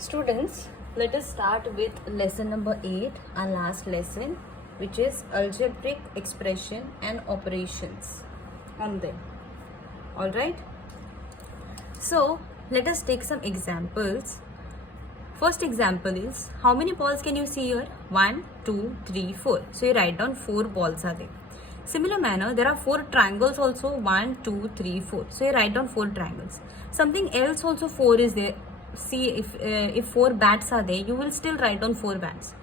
Students, let us start with lesson number 8, our last lesson, which is algebraic expression and operations on them. Alright? So, let us take some examples. First example is, how many balls can you see here? 1, 2, 3, 4. So, you write down 4 balls are there. Similar manner, there are 4 triangles also, 1, 2, 3, 4. So, you write down 4 triangles. Something else also 4 is there. See, if 4 bats are there, you will still write down 4 bats.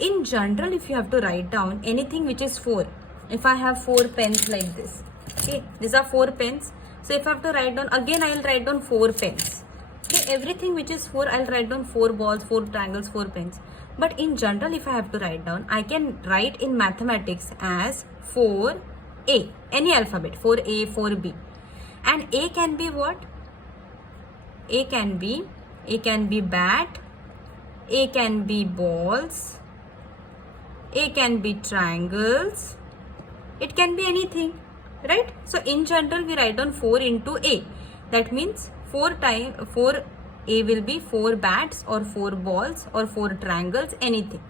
In general, if you have to write down anything which is 4, if I have 4 pens like this, okay, these are 4 pens. So if I have to write down, again I will write down 4 pens. Okay, everything which is 4, I will write down 4 balls, 4 triangles, 4 pens. But in general, if I have to write down, I can write in mathematics as 4A, any alphabet, 4A, 4B. And A can be what? A can be bat, A can be balls, A can be triangles, it can be anything, right? So in general we write down 4 into A. That means 4 A will be 4 bats or 4 balls or 4 triangles, anything.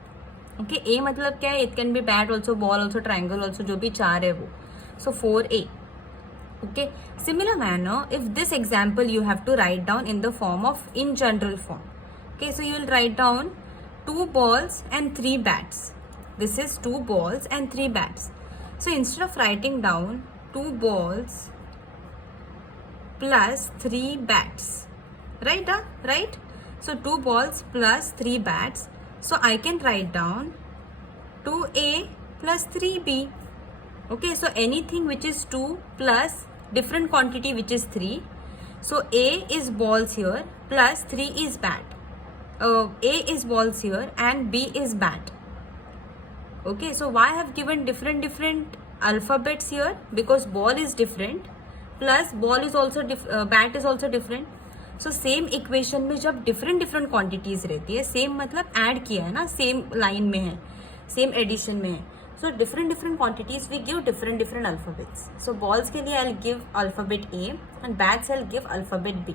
Okay, A मतलब क्या है? It can be bat also, ball also, triangle also, जो भी 4 है वो. So 4A. Okay, similar manner, if this example you have to write down in the form of in general form. Okay, so you will write down 2 balls and 3 bats. This is 2 balls and 3 bats. So instead of writing down 2 balls plus 3 bats, right? Right? So 2 balls plus 3 bats. So I can write down 2A plus 3B. Okay, so anything which is 2 plus different quantity which is 3. So A is balls here plus 3 is bat. A is balls here and B is bat. Okay, so why I have given different alphabets here? Because ball is different plus ball is also bat is also different. So same equation में जब different quantities रहती है, same मतलब add किया है ना, same line में है, same addition में है. So different quantities we give different alphabets. So balls के लिए I'll give alphabet A and bats I'll give alphabet B.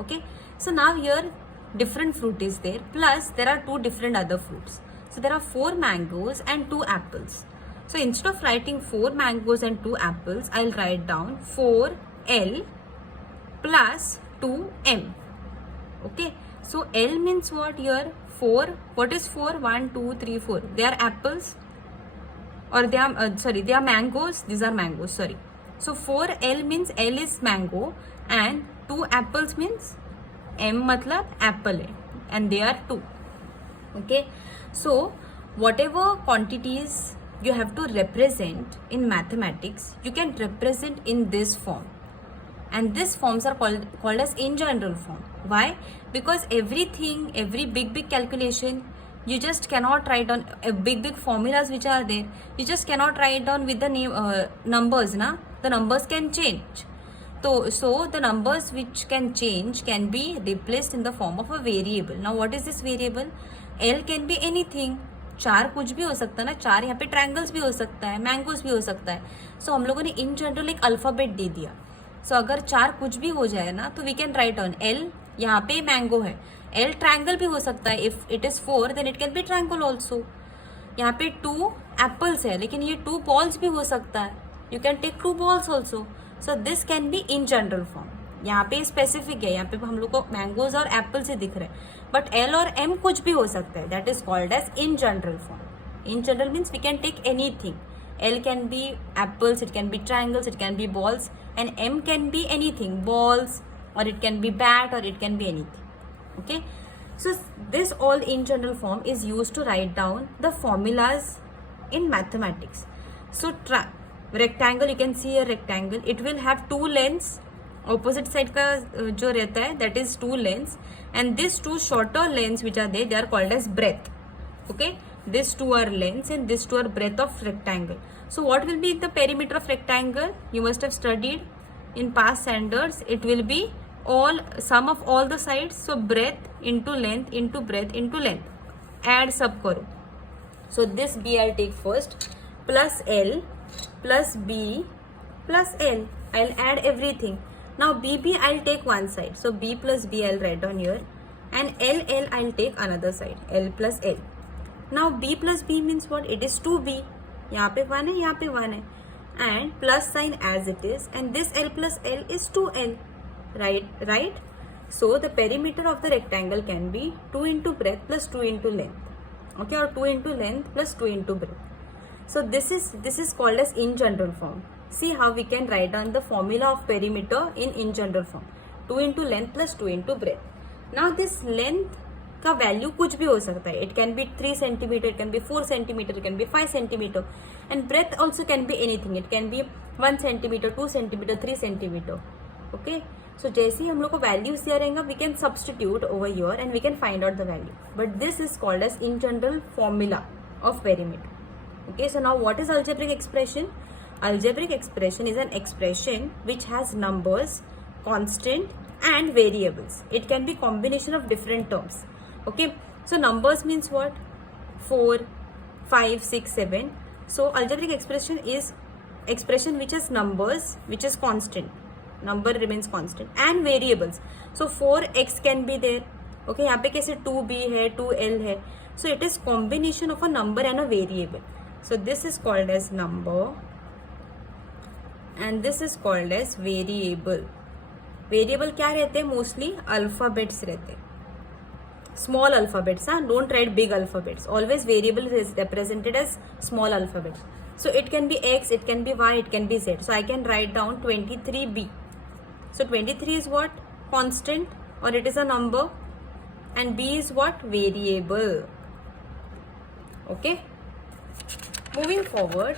Okay. So now here different fruit is there plus there are 2 different other fruits. So there are 4 mangoes and 2 apples. So instead of writing 4 mangoes and 2 apples, I'll write down 4L plus 2M. Okay. So L means what here? 4. What is 4? 1, 2, 3, 4. They are apples. Or they are they are mangoes. These are mangoes, sorry. So 4L means L is mango and 2 apples means M matlab apple hai, and they are 2. Okay, so whatever quantities you have to represent in mathematics, you can represent in this form, and these forms are called as in general form. Why? Because every big calculation, you just cannot write down big formulas which are there. You just cannot write down with the name numbers, na? The numbers can change. So the numbers which can change can be replaced in the form of a variable. Now what is this variable? L can be anything. 4 कुछ भी हो सकता है ना, 4 यहाँ पे triangles भी हो सकता है, मैंगोज भी हो सकता है. सो हम लोगों ने इन जनरल एक अल्फाबेट दे दिया. सो अगर 4 कुछ भी हो जाए ना, तो we can write on L. यहाँ पे मैंगो है, L ट्रायंगल भी हो सकता है. If it is 4 then it can be triangle also. यहाँ पे 2 एप्पल्स है, लेकिन ये 2 बॉल्स भी हो सकता है. You can take 2 balls also. So this can be in general form. यहाँ पे स्पेसिफिक है, यहाँ पे हम लोग को मैंगोज और एप्पल से दिख रहे हैं, बट L और M कुछ भी हो सकता है. That is called as in general form. In general means we can take anything. L can be apples, it can be triangles, it can be balls, and M can be anything, balls, or it can be bat, or it can be anything. Okay, so this all in general form is used to write down the formulas in mathematics. So rectangle, you can see a rectangle, it will have 2 lengths. Opposite side का जो रहता है, that is 2 lengths, and these 2 shorter lengths which are there, they are called as breadth. Okay, these 2 are lengths and these 2 are breadth of rectangle. So what will be the perimeter of rectangle? You must have studied in past standards. It will be all sum of all the sides. So breadth into length into breadth into length. Add sub karo. So this B I'll take first, plus L plus B plus L. I'll add everything. Now BB I'll take one side. So B plus B I'll write down here. and L I'll take another side, L plus L. Now B plus B means what? It is 2B. यहाँ पे 1 है, यहाँ पे 1 है, and plus sign as it is, and this L plus L is 2L, right? So the perimeter of the rectangle can be 2 into breadth plus 2 into length, okay, or 2 into length plus 2 into breadth. So this is called as in general form. See how we can write down the formula of perimeter in general form. 2 into length plus 2 into breadth. Now this length का value कुछ भी हो सकता है. It can be 3 centimeter, it can be 4 centimeter, it can be 5 centimeter, and breadth also can be anything. It can be 1 centimeter, 2 centimeter, 3 centimeter. Okay. So जैसे ही हम लोग को वैल्यूज दिया रहेगा, we can substitute over here and we can find out the value. But this is called as in general formula of perimeter. Okay. So now what is algebraic expression? Algebraic expression is an expression which has numbers, constant and variables. It can be combination of different terms. Okay, so numbers means what? 4, 5, 6, 7. So algebraic expression is expression which has numbers, which is constant, number remains constant, and variables. So 4x can be there. Okay, यहाँ पे कैसे 2b है, 2l है. So it is combination of a number and a variable. So this is called as number and this is called as variable. Variable क्या रहते हैं? Mostly alphabets रहते हैं. Small alphabets, don't write big alphabets. Always variable is represented as small alphabets. So it can be x, it can be y, it can be z. So I can write down 23b. So 23 is what? Constant, or it is a number, and b is what? Variable. Okay. Moving forward,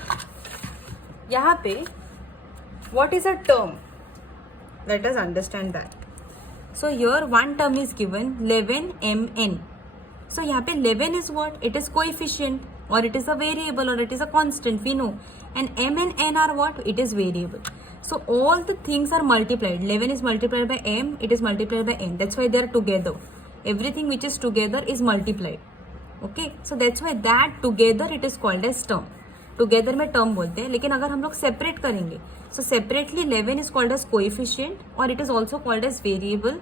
यहाँ पे what is a term? Let us understand that. So here one term is given 11mn. So यहाँ पे 11 is what? It is coefficient, or it is a variable, or it is a constant, we know. And m and n are what? It is variable. So all the things are multiplied. 11 is multiplied by m, it is multiplied by n. That's why they are together. Everything which is together is multiplied. Okay, so that's why that together it is called as term. Together में term बोलते हैं. लेकिन अगर हम लोग separate करेंगे, so separately 11 is called as coefficient, or it is also called as variable,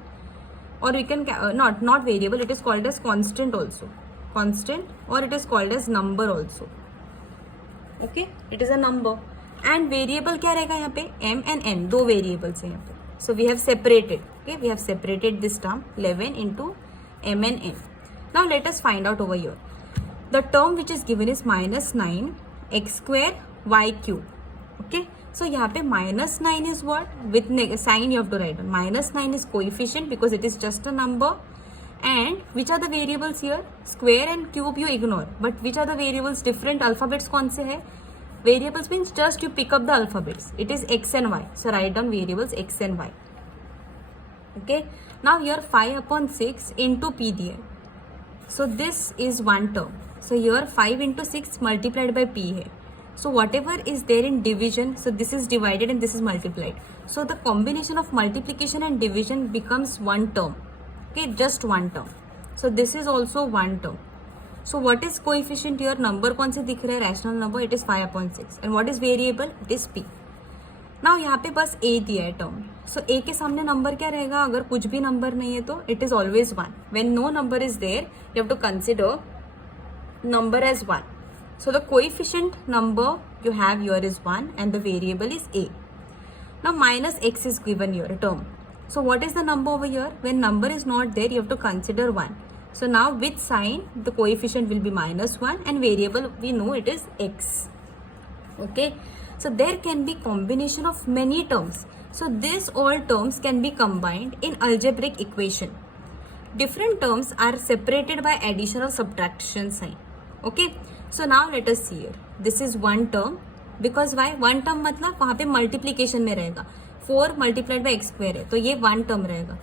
or we can not variable, it is called as constant also, constant, or it is called as number also. Okay, it is a number. And variable क्या रहेगा यहाँ पे? m and n, दो variables हैं यहाँ पे. So we have separated. Okay, we have separated this term 11 into m and n. Now let us find out over here. The term which is given is minus 9 x square y cube. Okay, so यहाँ पे minus 9 is what? With sign you have to write. Minus 9 is coefficient because it is just a number. And which are the variables here? Square and cube you ignore. But which are the variables? Different alphabets कौन से है? Variables means just you pick up the alphabets. It is x and y. So write down variables x and y. Okay. Now here 5 upon 6 into p दिया. So this is one term. So here 5 into 6 multiplied by p है. So whatever is there in division, so this is divided and this is multiplied. So the combination of multiplication and division becomes one term. Okay, just one term. So this is also one term. So what is coefficient here? Number कौन से दिख रहा है? Rational number. It is 5 upon 6. And what is variable? It is p. Now यहाँ पे बस a दिया है term. So a के सामने number क्या रहेगा? अगर कुछ भी number नहीं है तो it is always 1. When no number is there, you have to consider number as 1. So the coefficient number you have here is 1 and the variable is a. Now minus x is given here, a term. So what is the number over here? When number is not there, you have to consider 1. So now with sign, the coefficient will be minus 1 and variable we know it is x. Okay. So there can be combination of many terms. So these all terms can be combined in algebraic equation. Different terms are separated by addition or subtraction sign. Okay. So now let us see here. This is one term. Because why? One term मतलब वहाँ पे multiplication में रहेगा. 4 multiplied by x square है. तो ये one term रहेगा.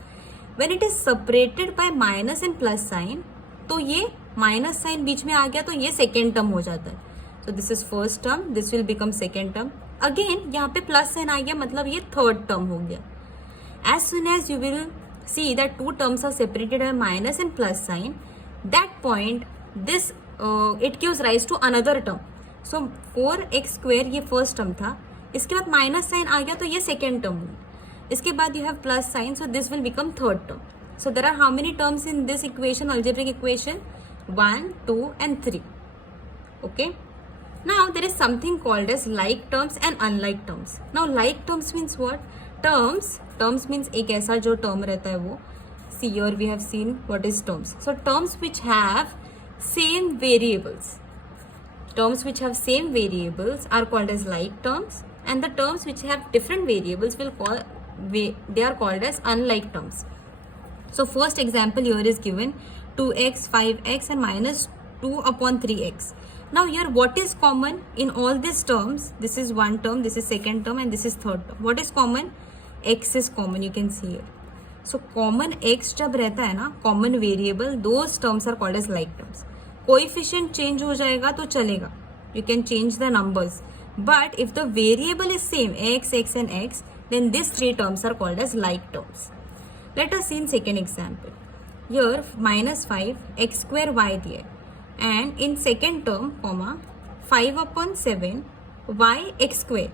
When it is separated by minus and plus sign, तो ये minus sign बीच में आ गया तो ये second term हो जाता है. So this is first term. This will become second term. Again यहाँ पे plus sign आ गया मतलब ये third term हो गया. As soon as you will see that two terms are separated by minus and plus sign, that point this it gives rise to another term. So 4x square ये first term था. इसके बाद minus sign आ गया तो ये second term हुई. इसके बाद you have plus sign, so this will become third term. So there are how many terms in this equation, algebraic equation? 1, 2 and 3. Okay. Now there is something called as like terms and unlike terms. Now like terms means what? Terms means एक ऐसा जो term रहता है वो. See here we have seen what is terms. So terms which have same variables. Terms which have same variables are called as like terms, and the terms which have different variables they are called as unlike terms. So first example here is given 2x, 5x and minus 2 upon 3x. Now here what is common in all these terms? This is one term, this is second term and this is third term. What is common? X is common, you can see here. So common x जब रहता है ना, common variable, those terms are called as like terms. Coefficient change हो जाएगा तो चलेगा. You can change the numbers. But if the variable is same, x, x and x, then these three terms are called as like terms. Let us see in second example. Here minus 5 x square y दिया and in second term comma 5 upon 7 y x square.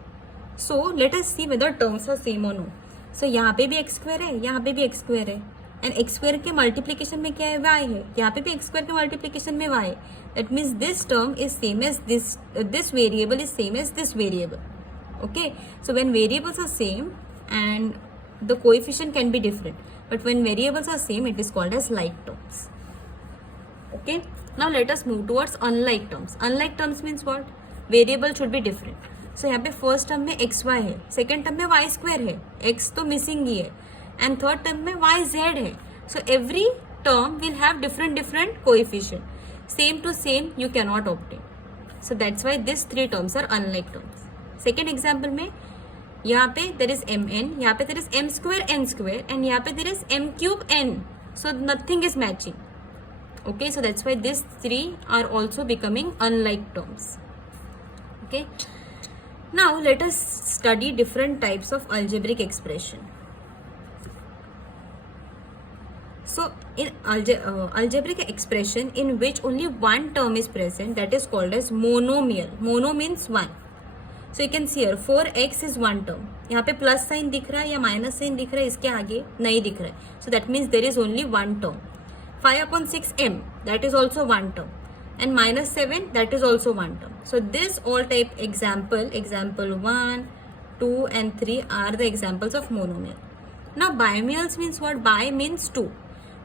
So let us see whether terms are same or no. So यहाँ पे भी x square है, यहाँ पे भी x square है and x square के multiplication में क्या है? y है. यहाँ पे भी x square के multiplication में y है. That means this term is same as this variable is same as this variable. Okay, so when variables are same and the coefficient can be different, but when variables are same it is called as like terms. Okay, now let us move towards unlike terms. Unlike terms means what? Variable should be different. So यहाँ पे first term में X Y है, second term में Y square है, X तो missing ही है and third term में वाई जेड है. So every term will have different coefficient. Same to same you cannot obtain. So that's why this three terms are unlike terms. Second example में यहाँ पे there is M N, यहाँ पे there is M square N square and यहाँ पे there is M cube N. So nothing is matching. Okay, so that's why these three are also becoming unlike terms. Okay, now let us study different types of algebraic expression. So in algebraic expression in which only one term is present, that is called as monomial. Mono means one. So you can see here 4x is one term. यहाँ पे plus sign दिख रहा है या minus sign दिख रहा है, इसके आगे नहीं दिख रहा है. So that means there is only one term. 5 upon 6m, that is also one term, and minus 7, that is also one term. So this all type example 1, 2 and 3 are the examples of monomial. Now binomials means what? Bi means two.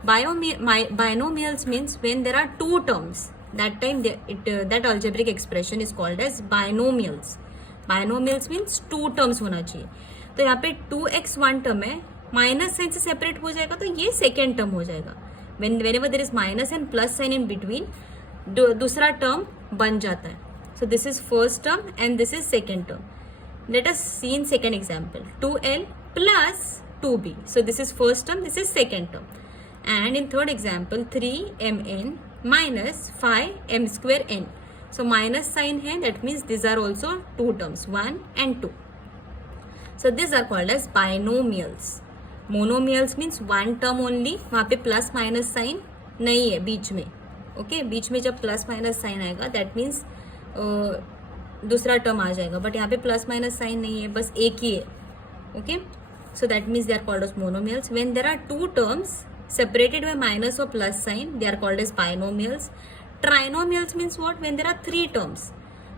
Binomials means when there are two terms, that time that algebraic expression is called as binomials. Binomials means two terms होना चाहिए. तो यहाँ पे 2x one term है, minus sign से separate हो जाएगा तो ये सेकेंड टर्म हो जाएगा. Whenever there is minus and plus sign in between, दूसरा term बन जाता है. So this is first term and this is second term. Let us see in second example 2l plus 2b. So this is first term, this is second term. And in third example 3mn minus 5m square n. So minus sign है, that means these are also two terms, 1 and 2. So these are called as binomials. Monomials means one term only, वहाँ पे plus minus sign नहीं है बीच में. Okay, बीच में जब plus minus sign आएगा that means दूसरा टर्म आ जाएगा, बट यहाँ पे प्लस माइनस साइन नहीं है, बस एक ही है. Okay, so that means they are called as monomials. When there are two terms separated by minus or plus sign, they are called as binomials. Trinomials means what? When there are three terms.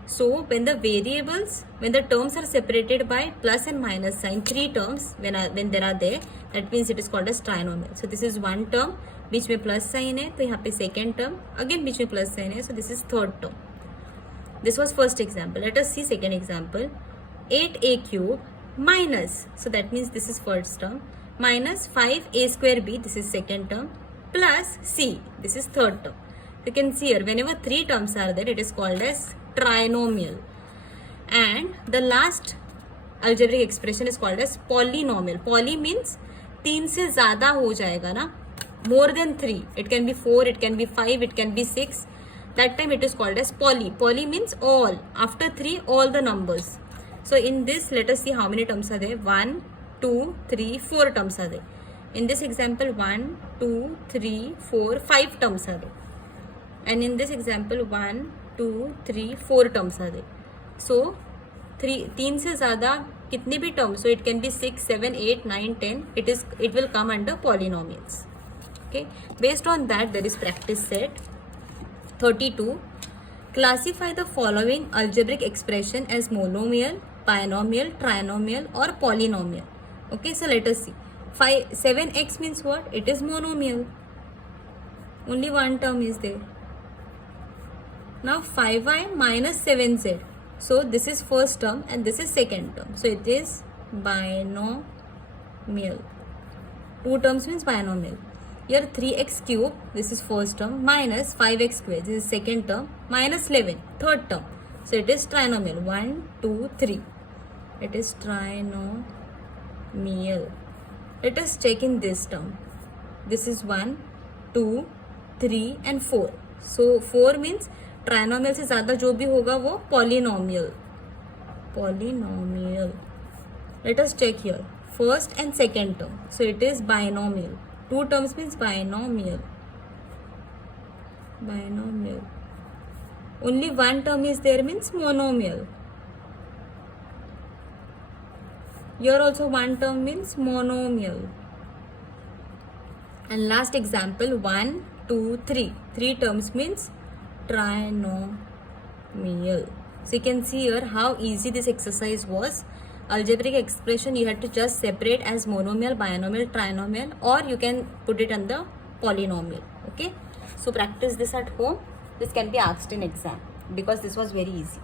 So when the terms are separated by plus and minus sign, three terms when there are there, that means it is called as trinomial. So this is one term, बीच में plus sign है, तो यहाँ पे second term, again बीच में plus sign है, so this is third term. This was first example. Let us see second example. 8a cube minus, so that means this is first term, minus 5a square b, this is second term, plus c, this is third term. You can see here whenever three terms are there, it is called as trinomial. And the last algebraic expression is called as polynomial. Poly means तीन से ज़्यादा हो जाएगा ना, more than 3. It can be 4, it can be 5, it can be 6. That time it is called as poly. Poly means all. After 3, all the numbers. So in this, let us see how many terms are there. 1, 2, 3, 4 terms are there. In this example, 1, 2, 3, 4, 5 terms are there. And in this example, 1, 2, 3, 4 terms are there. So तीन से ज़्यादा कितने भी terms, so it can be 6, 7, 8, 9, 10. It will come under polynomials. Okay, based on that there is practice set 32. Classify the following algebraic expression as monomial, binomial, trinomial or polynomial. Okay, so let us see. 7x means what? It is monomial. Only one term is there. Now 5y minus 7z. So this is first term and this is second term. So it is binomial. Two terms means binomial. Here 3x cube, this is first term, minus 5x square, this is second term, minus 11, third term. So it is trinomial. 1, 2, 3. It is trinomial. Let us check in this term. This is 1, 2, 3 and 4. So 4 means trinomial से ज़्यादा जो भी होगा वो polynomial. Let us check here. First and second term. So it is binomial. Two terms means binomial. Only one term is there means monomial. Here also one term means monomial. And last example 1, 2, 3. Three terms means trinomial. So you can see here how easy this exercise was. Algebraic expression you had to just separate as monomial, binomial, trinomial, or you can put it under polynomial. Okay, so practice this at home. This can be asked in exam because this was very easy.